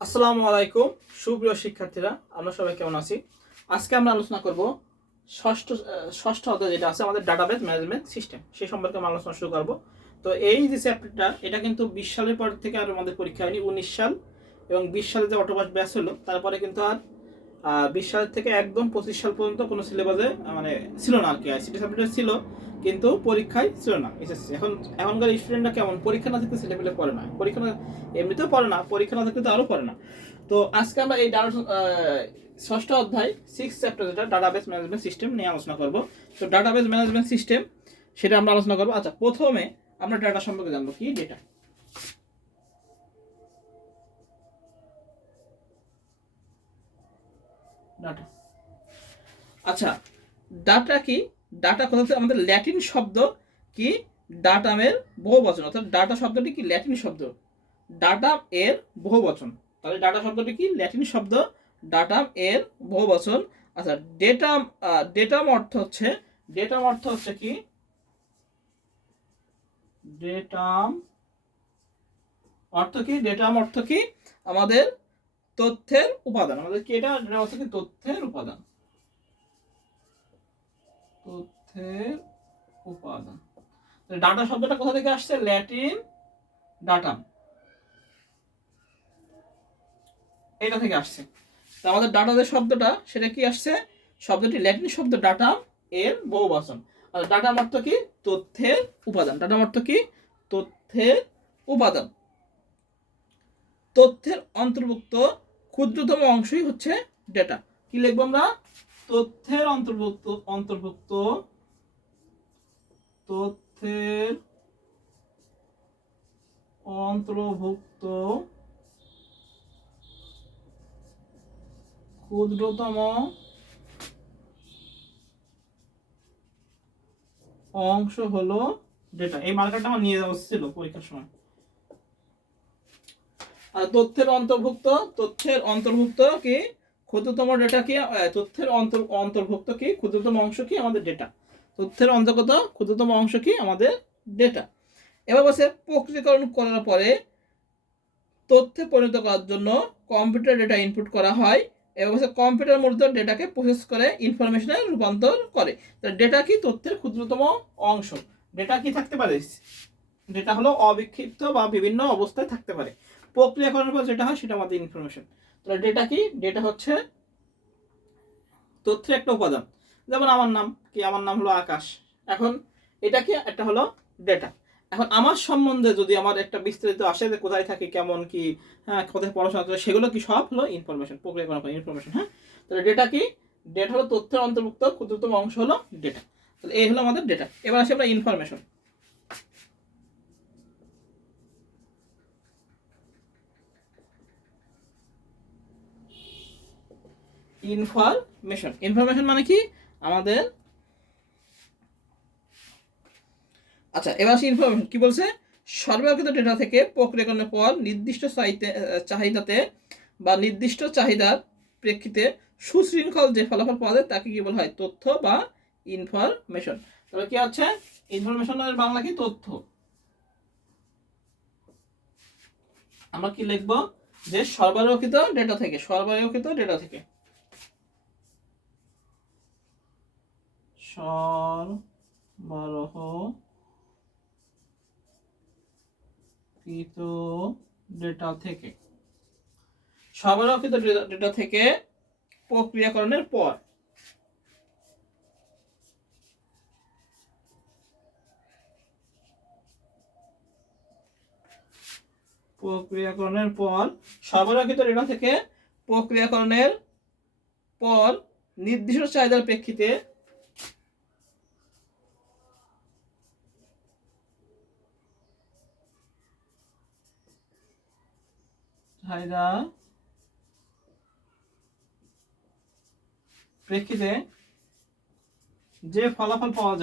আসসালামু আলাইকুম সুপ্রিয় শিক্ষার্থীরা, আমরা সবাই কেমন আছি? আজকে আমরা আলোচনা করব ষষ্ঠ অধ্যায় যেটা আছে আমাদের ডাটাবেস ম্যানেজমেন্ট সিস্টেম, সেই সম্পর্কে আমরা আলোচনা শুরু করব। তো এই যে চ্যাপ্টারটা, এটা কিন্তু 20 সালের পর থেকে আর আমাদের পরীক্ষা হয়নি। 19 সাল এবং 20 সালে যে অটোপাস ব্যাচ হলো, তারপরে কিন্তু আর 20 সাল থেকে একদম 25 সাল পর্যন্ত কোনো সিলেবাসে মানে ছিল না আর কি। আইসিটি সাবজেক্ট ছিল কিন্তু পরীক্ষায় ছিল না এসএসসি। এখনকার স্টুডেন্টরা কেমন, পরীক্ষা না থাকতে ছেলেপেলে পড়ে না, পরীক্ষা না এমনিতেও পড়ে না, পরীক্ষা না থাকতে তো আরও পড়ে না। তো আজকে আমরা এই ষষ্ঠ অধ্যায় 6 চ্যাপ্টার যেটা ডাটাবেস ম্যানেজমেন্ট সিস্টেম নিয়ে আলোচনা করব। তো ডাটাবেস ম্যানেজমেন্ট সিস্টেম সেটা আমরা আলোচনা করব। আচ্ছা, প্রথমে আমরা ডাটা সম্পর্কে জানবো। কি ডেটা? ডাটা, আচ্ছা, ডাটা কি? ডাটা কথা হচ্ছে আমাদের ল্যাটিন শব্দ কি? ডাটামের বহুবচন, অর্থাৎ ডাটা শব্দটি কি ল্যাটিন শব্দ, ডাটা এর বহুবচন। তাহলে ডাটা শব্দটি কি ল্যাটিন শব্দ, ডাটাম এর বহুবচন। আচ্ছা, ডেটাম, ডেটাম অর্থ হচ্ছে, ডেটাম অর্থ হচ্ছে কি? ডেটাম অর্থ কি? ডেটাম অর্থ কি? আমাদের তথ্যের উপাদান। আমাদের কি এটা অর্থ কি? তথ্যের উপাদান, তথ্যের উপাদান। ডাটা শব্দটা কোথা থেকে আসছে? ল্যাটিন ডাটাম, এটা থেকে আসছে। তো আমাদের ডাটা যে শব্দটা, সেটা কি আসছে? শব্দটি ল্যাটিন শব্দ ডাটাম এর বহুবচন। আর ডাটাম অর্থ কি? তথ্যের উপাদান। ডাটাম অর্থ কি? তথ্যের উপাদান। তথ্যের অন্তর্ভুক্ত ক্ষুদ্রতম অংশই হচ্ছে ডেটা। কি লিখবো আমরা? তথ্যের অন্তর্ভুক্ত, তথ্যের অন্তর্ভুক্ত ক্ষুদ্রতম অংশ হলো ডেটা। এই মার্কারটা আমার নিয়ে যাওয়া ছিল পরীক্ষার সময়। আর তথ্যের অন্তর্ভুক্ত কি? ক্ষুদ্রতম ডেটা কি? তথ্যের অন্তর্ভুক্ত কি? ক্ষুদ্রতম অংশ কি? আমাদের ডেটা। তথ্যের অন্তর্গত ক্ষুদ্রতম অংশ কি? আমাদের ডেটা। এবার বলছে প্রক্রিয়াকরণ করার পরে তথ্যে পরিণত করার জন্য কম্পিউটার ডেটা ইনপুট করা হয়। এবার বলছে কম্পিউটার মূলত ডেটাকে প্রসেস করে ইনফরমেশনে রূপান্তর করে। ডেটা কি? তথ্যের ক্ষুদ্রতম অংশ। ডেটা কি থাকতে পারে? ডেটা হলো অবিক্ষিপ্ত বা বিভিন্ন অবস্থায় থাকতে পারে। প্রক্রিয়াকরণের পর যেটা হয় সেটা আমাদের ইনফরমেশন। তাহলে ডেটা কি? ডেটা হচ্ছে তথ্যের একটা উপাদান। যেমন আমার নাম কি? আমার নাম হলো আকাশ। এখন এটা কি? একটা হলো ডেটা। এখন আমার সম্বন্ধে যদি আমার একটা বিস্তারিত আসে, যে কোথায় থাকি, কেমন কি, হ্যাঁ, কোথায় পড়াশোনা করে, সেগুলো কি? সব হলো ইনফরমেশন, প্রক্রিয়াকরণ ইনফরমেশন। হ্যাঁ, তাহলে ডেটা কি? ডেটা হলো তথ্যের অন্তর্ভুক্ত ক্ষুদ্রতম অংশ হলো ডেটা। তাহলে এই হলো আমাদের ডেটা। এবার আসি আমরা ইনফরমেশন। ইনফরমেশন মানে কি? আমাদের, আচ্ছা, এবার আসি ইনফরমেশন কি বলছে। সর্বকৃত ডেটা থেকে প্রক্রিয়াকরণের পর নির্দিষ্ট চাহিদাতে বা নির্দিষ্ট চাহিদার প্রেক্ষিতে সুশৃঙ্খল যে ফলাফল পাওয়া যায় তাকে কি বলা হয়? তথ্য বা ইনফরমেশন। তাহলে কি আছে? ইনফরমেশনের বাংলা কি? তথ্য। আমরা কি লিখবো? যে সরবরাহকৃত ডেটা থেকে, সরবরাহকৃত ডেটা থেকে, সরবরাহ ডেটা থেকে, সরবরাহকৃত ডেটা থেকে প্রক্রিয়াকরণের পর, সরবরাহকৃত ডেটা থেকে প্রক্রিয়াকরণের পর নির্দিষ্ট চাহিদার প্রেক্ষিতে যে ফলাফল পাওয়া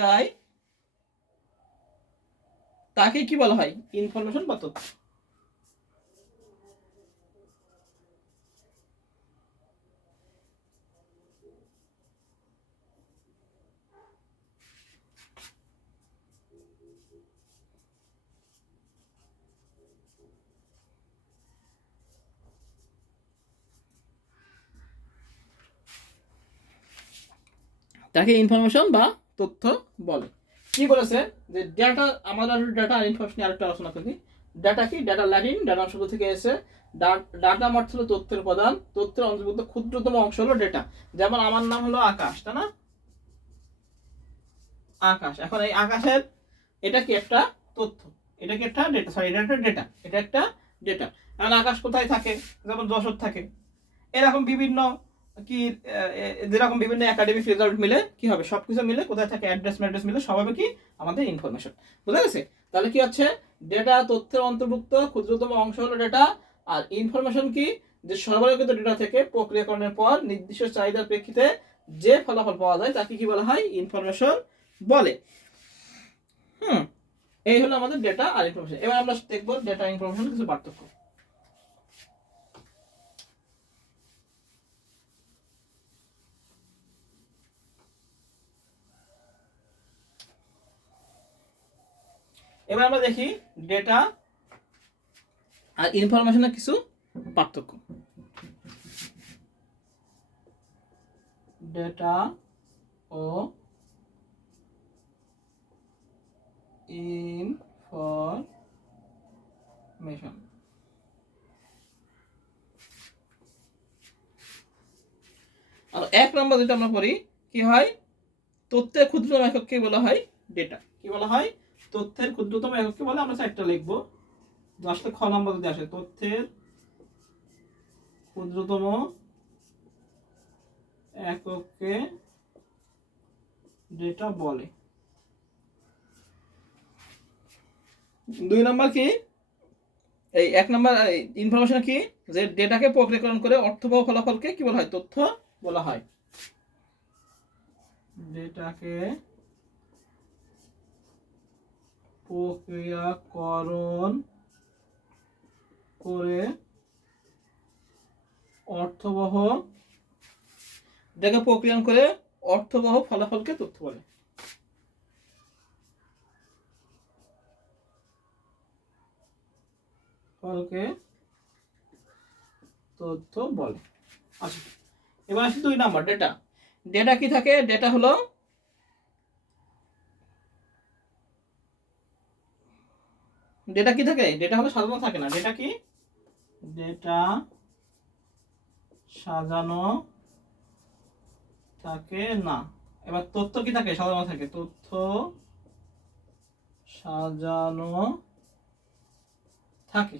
যায়, তাকে কি বলা হয়? ইনফরমেশন বা তথ্য। তাকে ইনফরমেশন বা তথ্য বলে। কি বলেছে যে ডেটা, আমাদের ডেটা আর ইনফরমেশন আরেকটা আলোচনা করি। ডাটা কি? ডাটা ল্যাটিন ডাটা শব্দ থেকে এসে। ডাটা অর্থ হলো তথ্যের উপাদান, তথ্যের অন্তর্ভুক্ত ক্ষুদ্রতম অংশ হলো ডেটা। যেমন আমার নাম হলো আকাশ, তাই না? আকাশ। এখন এই আকাশের এটা কি একটা তথ্য, এটা কি একটা ডেটা, সরি এটা একটা ডেটা, এটা একটা ডেটা। এখন আকাশ কোথায় থাকে? যেমন যশোর থাকে। এরকম বিভিন্ন কি যেরকম বিভিন্ন একাডেমিক রেজাল্ট মিলে কি হবে, সবকিছু মিলে কোথায় থাকে, অ্যাড্রেস ম্যাড্রেস মিলে সব হবে কি আমাদের ইনফরমেশন। বুঝা গেছে? তাহলে কি হচ্ছে, ডেটা তথ্যের অন্তর্ভুক্ত ক্ষুদ্রতম অংশ হলো ডেটা। আর ইনফরমেশন কি? যে সরবরাহকৃত ডেটা থেকে প্রক্রিয়াকরণের পর নির্দিষ্ট চাহিদার প্রেক্ষিতে যে ফলাফল পাওয়া যায় তাকে কি বলা হয়? ইনফরমেশন বলে। হুম, এই হলো আমাদের ডেটা আর ইনফরমেশন। এবার আমরা দেখবো ডেটা ইনফরমেশন কিছু পার্থক্য। এবার আমরা দেখি ডেটা আর ইনফরমেশনের কিছু পার্থক্য। ডেটা ও ইনফরমেশন। আর এক নম্বর যেটা আমরা পড়ি কি হয়, তথ্যের ক্ষুদ্রতম একককে বলা হয় ডেটা। কি বলা হয়? তথ্যের ক্ষুদ্রতম একককে বলে। আমরা চারটা লিখবো, আসলে খ নম্বর যদি আসে, তথ্যের ক্ষুদ্রতম একককে ডেটা বলে। দুই নম্বর কি, এই এক নম্বর ইনফরমেশন কি, যে ডেটাকে প্রক্রিয়াকরণ করে অর্থবহ ফলাফলকে কি বলা হয়? তথ্য বলা হয়। ডেটাকে প্রক্রিয়াকরণ করে অর্থবহ, ডেটাকে প্রক্রিয়াকরণ করে অর্থবহ ফলাফলকে তথ্য বলে। ফলকে তথ্য বলে। আচ্ছা, এবার আসি দুই নাম্বার, ডেটা। ডেটা কি থাকে? ডেটা হলো ডেটা কি থাকে? ডেটা হলো সাজানো থাকে না। ডেটা কি? ডেটা সাজানো থাকে না। এবার তথ্য কি থাকে? সাজানো থাকে। তথ্য সাজানো থাকে।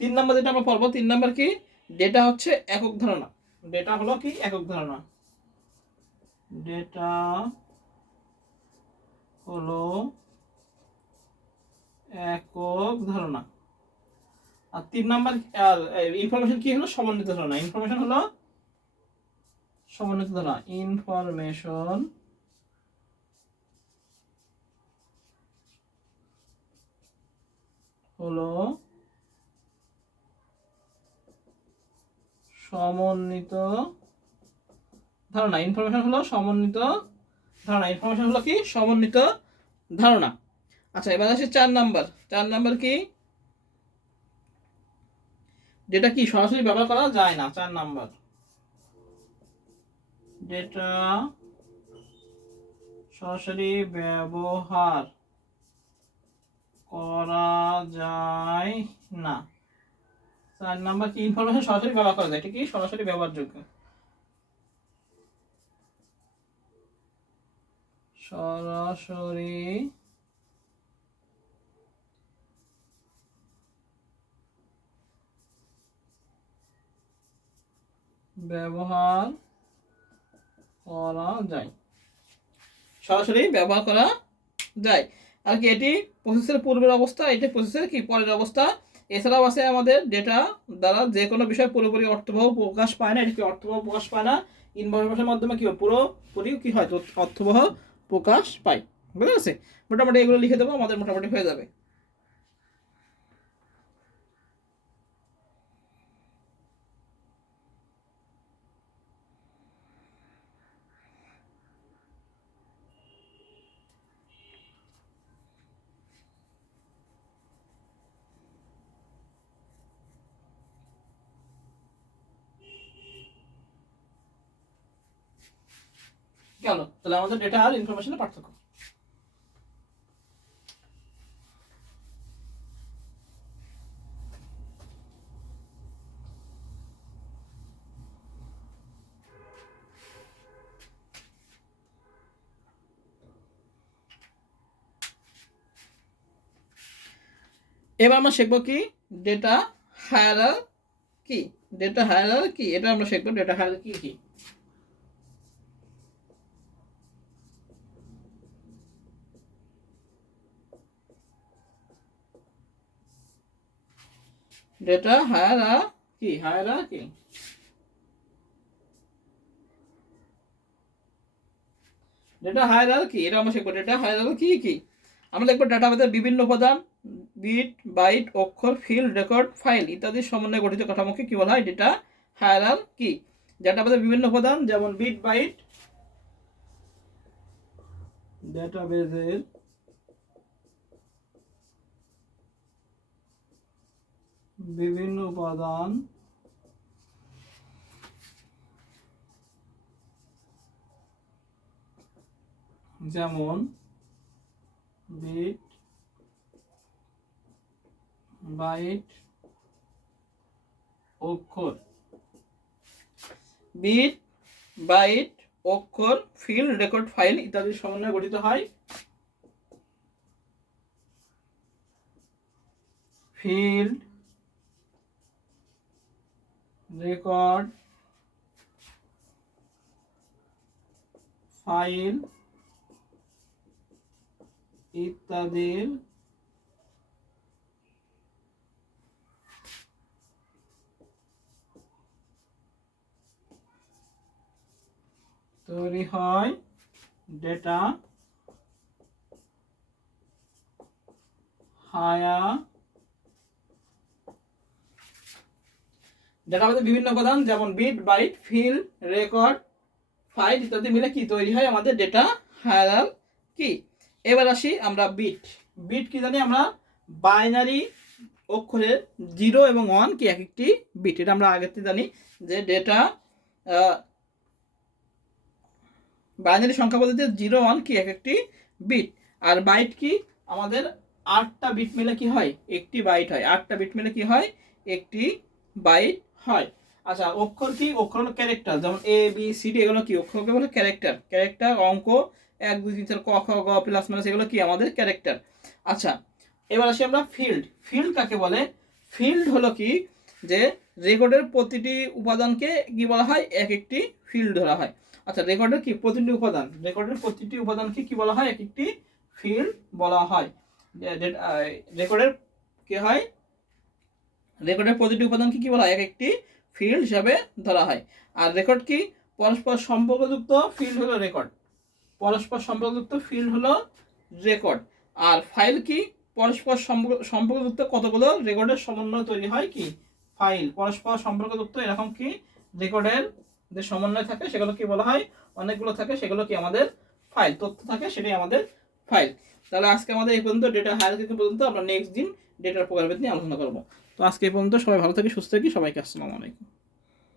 তিন নাম্বার যেটা আমরা পড়বো, তিন নাম্বার কি, ডেটা হচ্ছে একক ধারণা। ডেটা হলো কি? একক ধারণা। ডেটা হলো একক ধারণা। আর তিন নাম্বার ইনফরমেশন কি হলো? সমন্বিত ধারণা। ইনফরমেশন হলো সমন্বিত ধারণা। ইনফরমেশন হলো সমন্বিত ধারণা। ইনফরমেশন হলো সমন্বিত ধারণা। ইনফরমেশন হলো কি? সমন্বিত ধারণা। আচ্ছা, এবার আসি চার নাম্বার। চার নাম্বার কি, ডেটা কি সরাসরি ব্যবহার করা যায় না। চার নাম্বার, ডেটা সরাসরি ব্যবহার করা যায় না। চার নাম্বার কি, ইনফরমেশন সরাসরি ব্যবহার করা যায়, এটা কি সরাসরি ব্যবহারযোগ্য। সরাসরি ব্যবহার করা যায়। সরাসরি ব্যবহার করা যায়। আর কি, এটি প্রসেসের পূর্বের অবস্থা, এটি প্রসেসের কি পরের অবস্থা। এছাড়াও আছে আমাদের ডেটা দ্বারা যে কোনো বিষয় পুরোপুরি অর্থবহ প্রকাশ পায় না, এটি কি অর্থবহ প্রকাশ পায় না। ইনফরমেশনের মাধ্যমে কি পুরোপুরি কি হয়? অর্থবহ প্রকাশ পায়। বুঝতে পারছি? মোটামুটি এগুলো লিখে দেবো, আমাদের মোটামুটি হয়ে যাবে। গেল। তাহলে আমাদের ডেটা আর ইনফরমেশনের পার্থক্য। এবার আমরা শিখবো কি ডেটা হায়ারার্কি। ডেটা হায়ারার্কি এটা আমরা শিখবো। ডেটা হায়ারার্কি কি? ডেটা হায়ারার্কি ডেটা হায়ারার্কি এটা আমরা শিখবো। ডেটা হায়ারার্কি কি? আমরা দেখবো ডাটাবেসের বিভিন্ন উপাদান বিট, বাইট, অক্ষর, ফিল্ড, রেকর্ড, ফাইল ইত্যাদি সমন্বয়ে গঠিত কাঠামোকে কি বলা হয়? Data hierarchy. ডাটাবেসের বিভিন্ন উপাদান যেমন বিট, বাইট, ডাটাবেসের বিভিন্ন উপাদান যেমন বিট, বাইট, অক্ষর, বিট, বাইট, অক্ষর, ফিল্ড, রেকর্ড, ফাইল ইত্যাদি সমন্বয়ে গঠিত হয় ফিল্ড, রেকর্ড, ফাইল ইত্যাদির তৈরি হয় ডেটা ডাটাবেসের বিভিন্ন উপাদান যেমন bit, byte, field, record, file ইত্যাদি মিলে কি তৈরি হয়? আমাদের ডেটা হায়ারার্কি। এবার আসি আমরা বিট। বিট কি জানি আমরা? বাইনারি অক্ষরের 0 এবং 1 কি এক একটি বিট। এটা আমরা আগে থেকে জানি যে ডেটা বাইনারি সংখ্যা পদ্ধতিতে 0, 1 কি এক একটি বিট। আর বাইট কি? আমাদের 8টা বিট মিলে কি হয়? একটি বাইট হয়। 8টা বিট মিলে কি হয়? একটি বাইট হয়। আচ্ছা, অক্ষর কি? অক্ষর হলো ক্যারেক্টার, যেমন এ বি সি ডি এগুলো কি? অক্ষরকে বলে ক্যারেক্টার। ক্যারেক্টার অঙ্ক 1 2 3 4 ক খ গ প্লাস মাইনাস এগুলো কি আমাদের ক্যারেক্টার। আচ্ছা, এবার আসি আমরা ফিল্ড। ফিল্ড কাকে বলে? ফিল্ড হলো কি যে রেকর্ডের প্রতিটি উপাদানকে কি বলা হয়? এক একটি ফিল্ড ধরা হয়। আচ্ছা, রেকর্ডের কি প্রতিটি উপাদান? রেকর্ডের প্রতিটি উপাদানকে কি বলা হয়? এক একটি ফিল্ড বলা হয়। রেকর্ডের কি হয়? রেকর্ডের প্রতিটি উপাদানকে কি বলা হয়? এক একটি ফিল্ড হিসাবে ধরা হয়। আর রেকর্ড কি? পরস্পর সম্পর্কযুক্ত ফিল্ড হলো রেকর্ড। পরস্পর সম্পর্কযুক্ত ফিল্ড হলো রেকর্ড। আর ফাইল কি? পরস্পর সম্পর্কযুক্ত কতগুলো রেকর্ডের সমন্বয় তৈরি হয় কি ফাইল। পরস্পর সম্পর্কযুক্ত এরকম কি রেকর্ডের যে সমন্বয় থাকে সেগুলো কি বলা হয়? অনেকগুলো থাকে, সেগুলো কি আমাদের ফাইল। তথ্য থাকে, সেটাই আমাদের ফাইল। তাহলে আজকে আমাদের এই পর্যন্ত ডেটা হায়ারার্কি পর্যন্ত। আমরা নেক্সট দিন ডেটার প্রকারভেদ নিয়ে আলোচনা করব। তো আজকে এই পর্যন্ত। সবাই ভালো থাকি, সুস্থ থাকি। সবাইকে আসসালামু আলাইকুম।